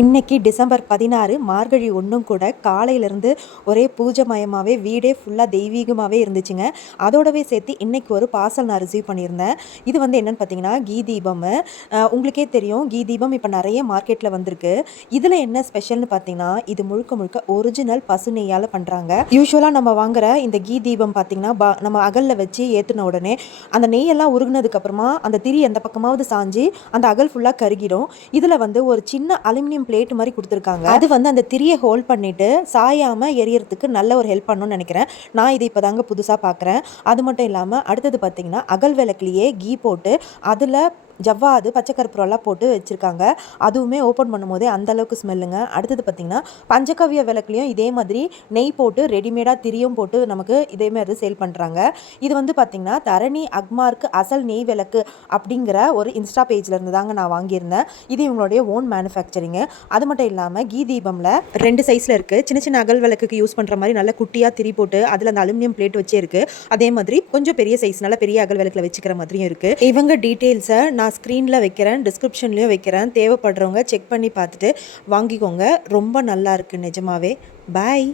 இன்னைக்கு டிசம்பர் 16 மார்கழி ஒன்றும் கூட காலையிலேருந்து ஒரே பூஜைமயமாகவே வீடே ஃபுல்லாக தெய்வீகமாகவே இருந்துச்சுங்க. அதோடவே சேர்த்து இன்னைக்கு ஒரு பார்சல் நான் ரிசீவ் பண்ணியிருந்தேன். இது வந்து என்னென்னு பார்த்தீங்கன்னா கீ தீபம். உங்களுக்கே தெரியும் கீ தீபம் இப்போ நிறைய மார்க்கெட்டில் வந்திருக்கு. இதில் என்ன ஸ்பெஷல்னு பார்த்தீங்கன்னா இது முழுக்க முழுக்க ஒரிஜினல் பசு நெய்யால் பண்ணுறாங்க. யூஸ்வலாக நம்ம வாங்குற இந்த கீ தீபம் பார்த்தீங்கன்னா நம்ம அகலில் வச்சு ஏற்றின உடனே அந்த நெய்யெல்லாம் உருகுனதுக்கப்புறமா அந்த திரி எந்த பக்கமாவது சாஞ்சு அந்த அகல் ஃபுல்லாக கருகிடும். இதில் வந்து ஒரு சின்ன அலுமினியம் பிளேட் மாதிரி கொடுத்துருக்காங்க. அது வந்து அந்த திரியை ஹோல்ட் பண்ணிட்டு சாயாம எரியறதுக்கு நல்ல ஒரு ஹெல்ப் பண்ணணும்னு நினைக்கிறேன். நான் இதை இப்போதாங்க புதுசாக பார்க்குறேன். அது மட்டும் இல்லாமல் அடுத்தது பார்த்தீங்கன்னா அகல் விளக்குலேயே கீ போட்டு அதில் ஜவ்வாது பச்சை கற்பூரம்லாம் போட்டு வச்சுருக்காங்க. அதுவுமே ஓப்பன் பண்ணும்போதே அந்தளவுக்கு ஸ்மெல்லுங்க. அடுத்தது பார்த்திங்கன்னா பஞ்சகவ்ய விளக்குலையும் இதே மாதிரி நெய் போட்டு ரெடிமேடாக திரியும் போட்டு நமக்கு இதே மாதிரி சேல் பண்ணுறாங்க. இது வந்து பார்த்திங்கன்னா தரணி அக்மார்க்கு அசல் நெய் விளக்கு அப்படிங்கிற ஒரு இன்ஸ்டா பேஜில் இருந்து தாங்க நான் வாங்கியிருந்தேன். இது இவங்களுடைய ஓன் மேனுஃபேக்சரிங்கு. அது மட்டும் இல்லாமல் கீ தீபமில் 2 சைஸில் இருக்குது. சின்ன சின்ன அகல் விளக்குக்கு யூஸ் பண்ணுற மாதிரி நல்ல குட்டியாக திரி போட்டு அதில் அந்த அலுமினியம் பிளேட் வச்சே இருக்குது. அதே மாதிரி கொஞ்சம் பெரிய சைஸ் நல்ல பெரிய அகல் விளக்கில் வச்சுக்கிற மாதிரியும் இருக்குது. இவங்க டீட்டெயில்ஸை நான் ஸ்க்ரீனில் வைக்கிறேன், டிஸ்கிரிப்ஷன்லேயும் வைக்கிறேன். தேவைப்படுறவங்க செக் பண்ணி பார்த்துட்டு வாங்கிக்கோங்க. ரொம்ப நல்லா இருக்குது நிஜமாவே. பாய்.